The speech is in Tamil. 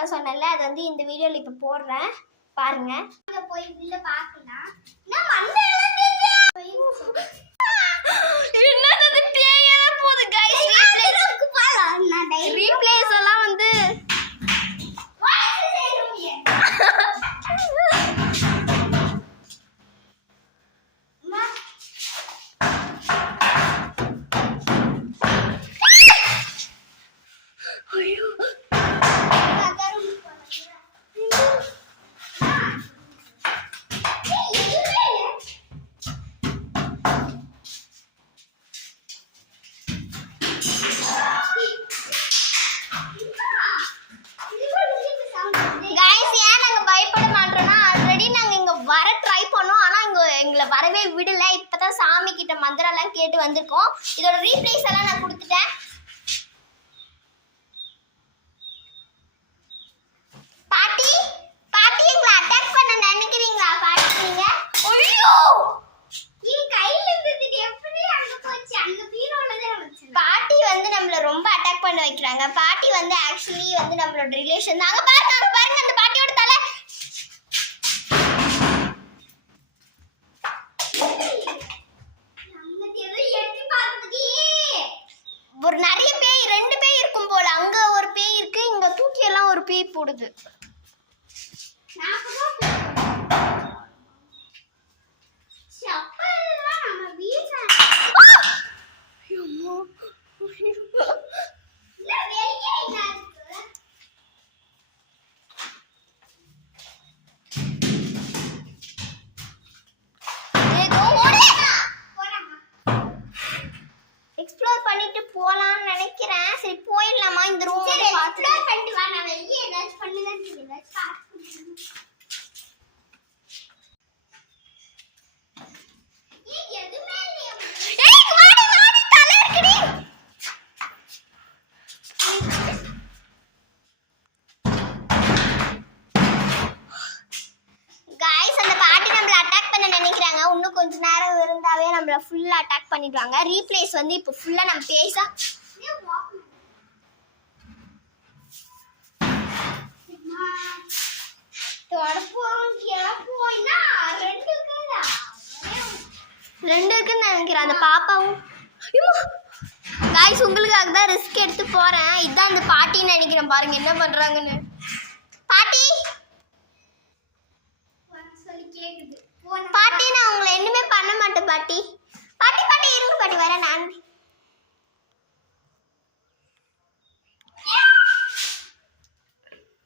சொல்ல சொன்னேன்ல, அது வந்து இந்த வீடியோல இப்ப போடுறேன் பாருங்க. அங்க போய் உள்ள பார்க்கலாம். நான் மண்டையெல்லாம் என்னது பேயல போகுது गाइस. ரீப்ளேஸ் எல்லாம் வந்து வரவே விடல. இப்பதான் சாமி கிட்ட மந்திரம்லாம் கேட்டு வந்திருக்கோம். இதோட ரீப்ளேஸ் எல்லாம் நான் கொடுத்துட்டேன். பாட்டி பாட்டி எங்களை அட்டாக் பண்ண நினைக்கிறீங்களா பாட்டி நீங்க? ஐயோ என் கையில இருந்தது எப்படி அங்க போச்சு? அங்க பீரோல தான் வச்சேன். பாட்டி வந்து நம்மள ரொம்ப அட்டாக் பண்ண வைக்கிறாங்க. பாட்டி வந்து ஆக்சுவலி வந்து நம்மளோட ரிலேஷன் தான். பாருங்க அந்த பாட்டியோட தலை ஒரு நிறைய பேய் 2 பேய் இருக்கும் போல. அங்க ஒரு பேய் இருக்கு, இங்க தூக்கி எல்லாம் ஒரு பேய் போடுது. எக்ஸ்ப்ளோர் பண்ணிட்டு போலாம்னு நினைக்கிறேன். சரி போயிடலாமா இந்த ரூம்? சரி எக்ஸ்ப்ளோர் பண்ணிட்டு வா. நான் வெளிய ஏதாச்சும் பண்ணுங்கன்னு சொல்லுங்க. ஏய் எதுமே இல்லையா? ஏய் வாடி தலை இருக்குடி. गाइस அந்த பாட்டி நம்மள அட்டாக் பண்ண நினைக்கிறாங்க. இன்னும் கொஞ்ச நேரம் இருந்தாவே நம்மள ஃபுல்லா அட்டாக் பண்ணிடுவாங்க. ரீப்ளேஸ் வந்து இப்போ ஃபுல்லா நம்ம பேசா ரெண்டு இருக்குன்னு நினைக்கிறேன். அந்த பாப்பாவும் गाइस உங்களுக்காக தான் ரிஸ்க் எடுத்து போறேன். இதான் அந்த பாட்டின்னு நினைக்கிறேன். பாருங்க என்ன பண்றாங்கன்னு. பாட்டி பாட்டி நான் உங்களை என்னமே பண்ண மாட்டேன் பாட்டி. பாட்டி பாட்டி இருங்க பாட்டி வரேன் நான்.